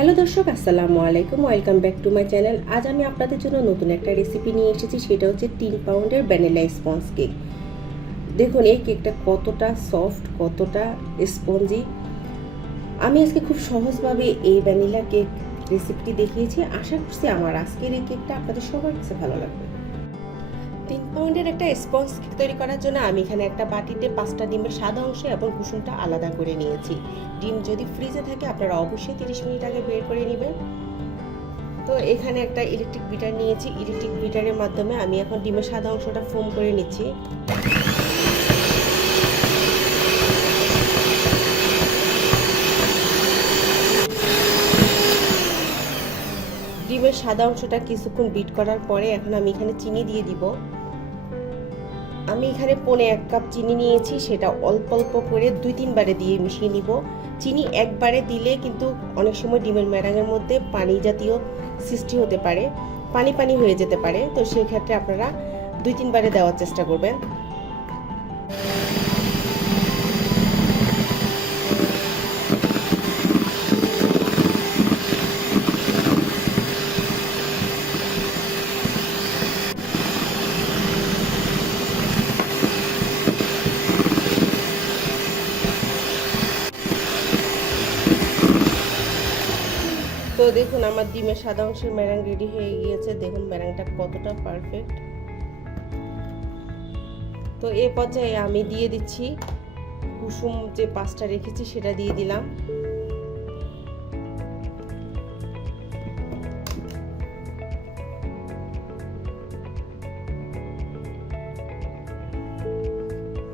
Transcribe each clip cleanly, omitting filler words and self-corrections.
Hello দর্শক, আসসালামু আলাইকুম। Welcome back to my channel. আজ আমি আপনাদের জন্য নতুন একটা রেসিপি নিয়ে এসেছি, সেটা হচ্ছে 3 পাউন্ডের ভ্যানিলা স্পঞ্জ কেক। দেখুন এই কেকটা কতটা সফট, কতটা স্পঞ্জি। আমি আজকে খুব সহজভাবে এই ভ্যানিলা কেক রেসিপিটি দেখিয়েছি। আশা করছি আমার আজকের এই কেকটা আপনাদের সবার কাছে ভালো লাগবে। 3 পাউন্ডের একটা স্পঞ্জ কেক তৈরি করার জন্য আমি এখানে একটা বাটিতে 5টা ডিমের সাদা অংশ এবং কুসুমটা আলাদা করে নিয়েছি। ডিম যদি ফ্রিজে থাকে আপনারা অবশ্যই 30 মিনিট আগে বের করে নেবেন। তো এখানে একটা ইলেকট্রিক বিটার নিয়েছি। ইলেকট্রিক বিটারের মাধ্যমে আমি এখন ডিমের সাদা অংশটা ফোম করে নিচ্ছি। ডিমের সাদা অংশটা কিছুক্ষণ বিট করার পরে এখন আমি এখানে চিনি দিয়ে দিব। আমি এখানে 1.5 কাপ চিনি নিয়েছি, সেটা অল্প অল্প করে 2-3 বারে দিয়ে মিশিয়ে নিব। চিনি একবারে দিলে কিন্তু অনেক সময় ডিমের ম্যারাঙের মধ্যে পানি জাতীয় সৃষ্টি হতে পারে, পানি পানি হয়ে যেতে পারে। তো সেই ক্ষেত্রে আপনারা 2-3 বারে দেওয়ার চেষ্টা করবেন। তো দেখুন আমার ডিমের সাদা অংশের ম্যারাং রেডি হয়ে গিয়েছে। দেখুন ম্যারাংটা কতটা পারফেক্ট। তো এই পর্যায়ে আমি দিয়ে দিচ্ছি কুসুম, যে 5টা রেখেছি সেটা দিয়ে দিলাম।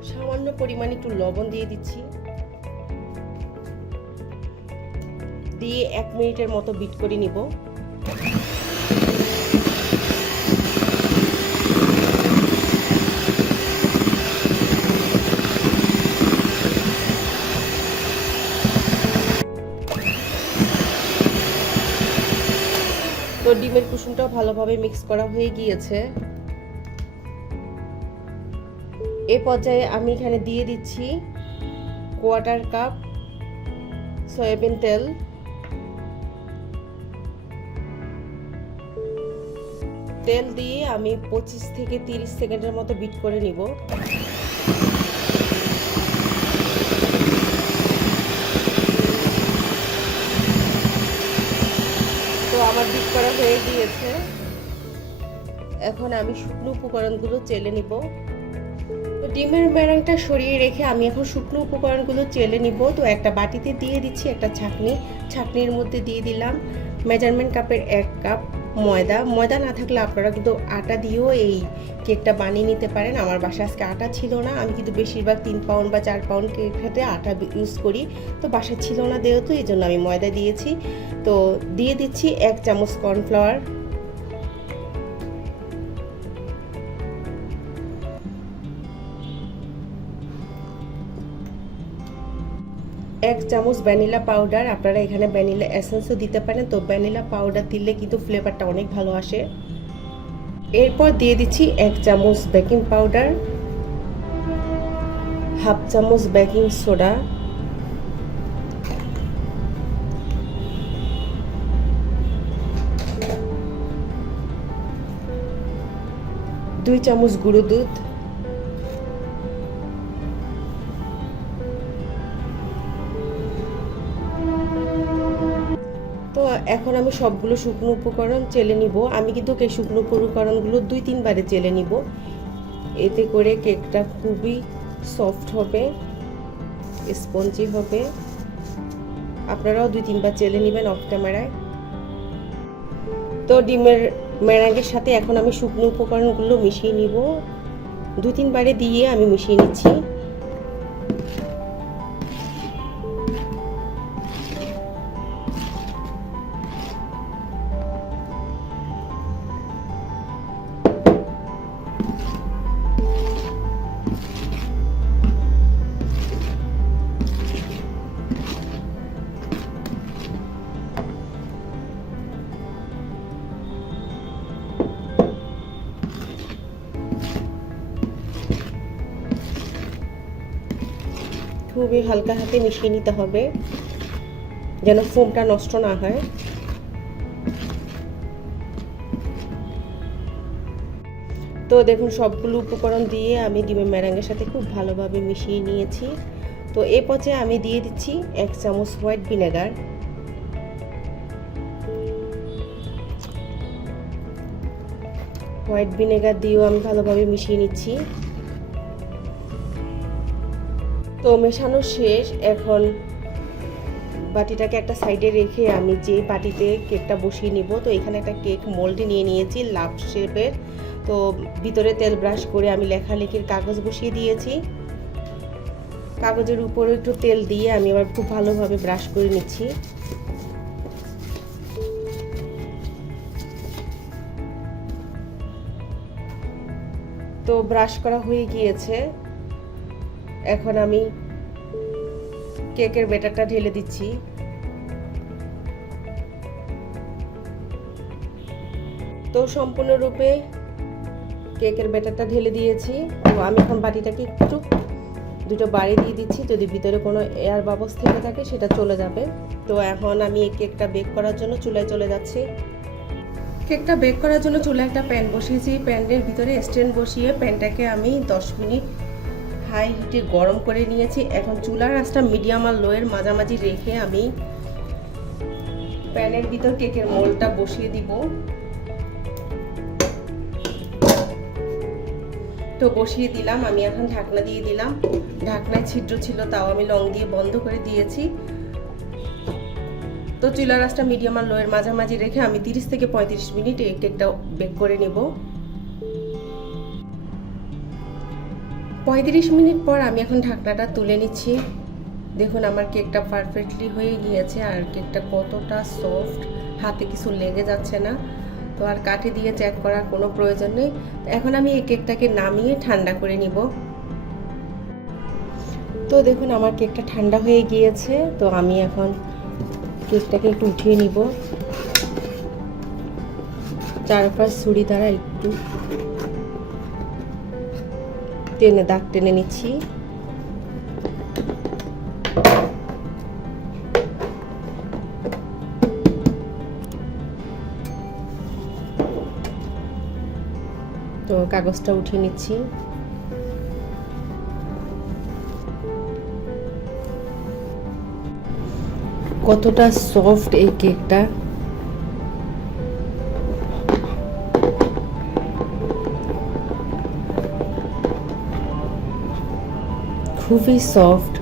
সামান্য পরিমাণে একটু লবণ দিয়ে দিচ্ছি, দিয়ে 1 মিনিটের মতো বিট করে নিব। তো ডিমের কুসুমটাও ভালোভাবে মিক্স করা হয়ে গিয়েছে। এই পর্যায়ে আমি এখানে দিয়ে দিচ্ছি 1/4 কাপ সয়াবিন তেল। তেল দিয়ে আমি 25 থেকে 30 সেকেন্ডের মতো বিট করে নিব। তো আমার বিট করা হয়ে গিয়েছে। এখন আমি শুকনো উপকরণগুলো চেলে নিব। তো ডিমের ম্যারাংটা সরিয়ে রেখে আমি এখন শুকনো উপকরণগুলো চেলে নিব। তো একটা বাটিতে দিয়ে দিচ্ছি একটা ছাঁকনি। ছাঁকনির মধ্যে দিয়ে দিলাম মেজারমেন্ট কাপের 1 কাপ ময়দা। ময়দা না থাকলে আপনারা কিন্তু আটা দিয়েও এই কেকটা বানিয়ে নিতে পারেন। আমার বাসায় আজকে আটা ছিল না, আমি কিন্তু বেশিরভাগ 3 পাউন্ড বা 4 পাউন্ড কেক খেতে আটা ইউজ করি। তো বাসায় ছিল না যেহেতু, এই জন্য আমি ময়দা দিয়েছি। তো দিয়ে দিচ্ছি 1 চামচ কর্নফ্লাওয়ার, 1 চামচ ভ্যানিলা পাউডার। আপনারা এখানে ভ্যানিলা এসেন্সও দিতে পারেন। তো ভ্যানিলা পাউডার দিলে কিন্তু ফ্লেভারটা অনেক ভালো আসে। এরপর দিয়ে দিচ্ছি 1 চামচ বেকিং পাউডার, 1/2 চামচ বেকিং সোডা, 2 চামচ গুঁড়ো দুধ, তো এখন আমি সবগুলো শুকনো উপকরণ চেলে নিব। আমি কিন্তু এই শুকনো উপকরণগুলো 2-3 বারে চেলে নিব। এতে করে কেকটা খুবই সফট হবে, স্পঞ্জি হবে। আপনারাও 2-3 বার চেলে নেবেন অফ ক্যামেরায়। তো ডিমের ম্যারাঙের সাথে এখন আমি শুকনো উপকরণগুলো মিশিয়ে নিব। 2-3 বারে দিয়ে আমি মিশিয়ে নিচ্ছি। খুবই হালকা হাতে মিশিয়ে নিতে হবে। যেন ফোমটা নষ্ট না হয়। তো দেখুন সবগুলো উপকরণ দিয়ে আমি ডিমের ম্যারাঙ্গের সাথে খুব ভালোভাবে মিশিয়ে নিয়েছি। তো এই পর্যায়ে আমি দিয়ে দিচ্ছি 1 চামচ হোয়াইট ভিনেগার। হোয়াইট ভিনেগার দিয়েও আমি ভালোভাবে মিশিয়ে নিচ্ছি। তো মেশানো শেষ। এখন বাটিটাকে একটা সাইডে রেখে আমি যে বাটিতে কেকটা বসিয়ে নিব, তো এখানে একটা কেক মোল্ড নিয়ে নিয়েছি লাভ শেপের। তো ভিতরে তেল ব্রাশ করে আমি লেখালেখির কাগজ বসিয়ে দিয়েছি। কাগজের উপরে একটু তেল দিয়ে আমি আবার খুব ভালোভাবে ব্রাশ করে নিচ্ছি। তো ব্রাশ করা হয়ে গিয়েছে। এখন আমি কেকের ব্যাটারটা ঢেলে দিচ্ছি। তো সম্পূর্ণরূপে কেকের ব্যাটারটা ঢেলে দিয়েছি। তো আমি এখন বাটিটাকে একটু দুটো বাড়ি দিয়ে দিচ্ছি, যদি ভিতরে কোনো এয়ার বাবলস থেকে থাকে সেটা চলে যাবে। তো এখন আমি এই কেকটা বেক করার জন্য চুলায় চলে যাচ্ছি। কেকটা বেক করার জন্য চুলায় একটা প্যান বসিয়েছি। প্যানের ভিতরে স্ট্যান্ড বসিয়ে প্যানটাকে আমি 10 মিনিট হাই হিটে গরম করে নিয়েছি। এখন চুলার আঁচটা মিডিয়াম আর লোয়ের মাঝামাঝি রেখে আমি প্যানের ভিতর কেকের মোল্ডটা বসিয়ে দিব। তো বসিয়ে দিলাম। আমি এখন ঢাকনা দিয়ে দিলাম। ঢাকনায় ছিদ্র ছিল, তাও আমি লং দিয়ে বন্ধ করে দিয়েছি। তো চুলার আঁচটা মিডিয়াম আর লোয়ের মাঝামাঝি রেখে আমি 30 থেকে 35 মিনিট এই কেকটা বেক করে নেব। 35 মিনিট পর আমি এখন ঢাকনাটা তুলে নিচ্ছি। দেখুন আমার কেকটা পারফেক্টলি হয়ে গিয়েছে, আর কেকটা কতটা সফট, হাতে কিছু লেগে যাচ্ছে না। তো আর কাঠি দিয়ে চেক করার কোনো প্রয়োজন নেই। এখন আমি এই কেকটাকে নামিয়ে ঠান্ডা করে নিব। তো দেখুন আমার কেকটা ঠান্ডা হয়ে গিয়েছে। তো আমি এখন কেকটাকে একটু উঠিয়ে নিব। চারপাশ ছুরি দ্বারা একটু দাগ টেনে নিচ্ছি। তো কাগজটা উঠিয়ে নিচ্ছি। কতটা সফট এই কেকটা, খুবই সফট।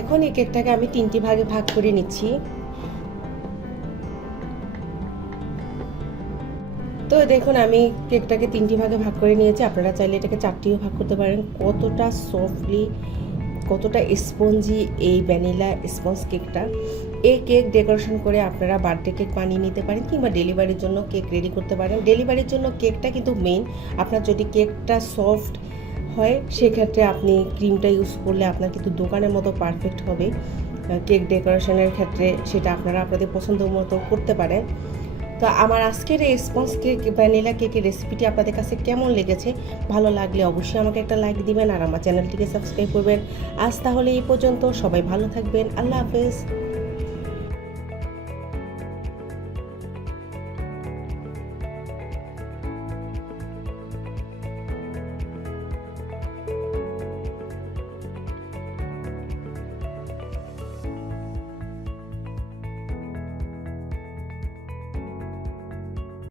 এখন এই কেকটাকে আমি 3টি ভাগে ভাগ করে নিচ্ছি। তো দেখুন আমি কেকটাকে 3টি ভাগে ভাগ করে নিয়েছি। আপনারা চাইলে এটাকে 4টিও ভাগ করতে পারেন। কতটা সফটলি, কতটা স্পঞ্জি এই ভ্যানিলা স্পঞ্জ কেকটা। এই কেক ডেকোরেশন করে আপনারা বার্থডে কেক বানিয়ে নিতে পারেন, কিংবা ডেলিভারির জন্য কেক রেডি করতে পারেন। ডেলিভারির জন্য কেকটা কিন্তু মেইন। আপনার যদি কেকটা সফট হয় সেক্ষেত্রে আপনি ক্রিমটা ইউজ করলে আপনার কিন্তু দোকানের মতো পারফেক্ট হবে। কেক ডেকোরেশনের ক্ষেত্রে সেটা আপনারা আপনাদের পছন্দ মতো করতে পারেন। তো আমার আজকের এই স্পঞ্জ কেক ভ্যানিলা কেকের রেসিপিটি আপনাদের কাছে কেমন লেগেছে? ভালো লাগলে অবশ্যই আমাকে একটা লাইক দিবেন আর আমার চ্যানেলটিকে সাবস্ক্রাইব করবেন। আজ তাহলে এই পর্যন্ত। সবাই ভালো থাকবেন। আল্লাহ হাফেজ।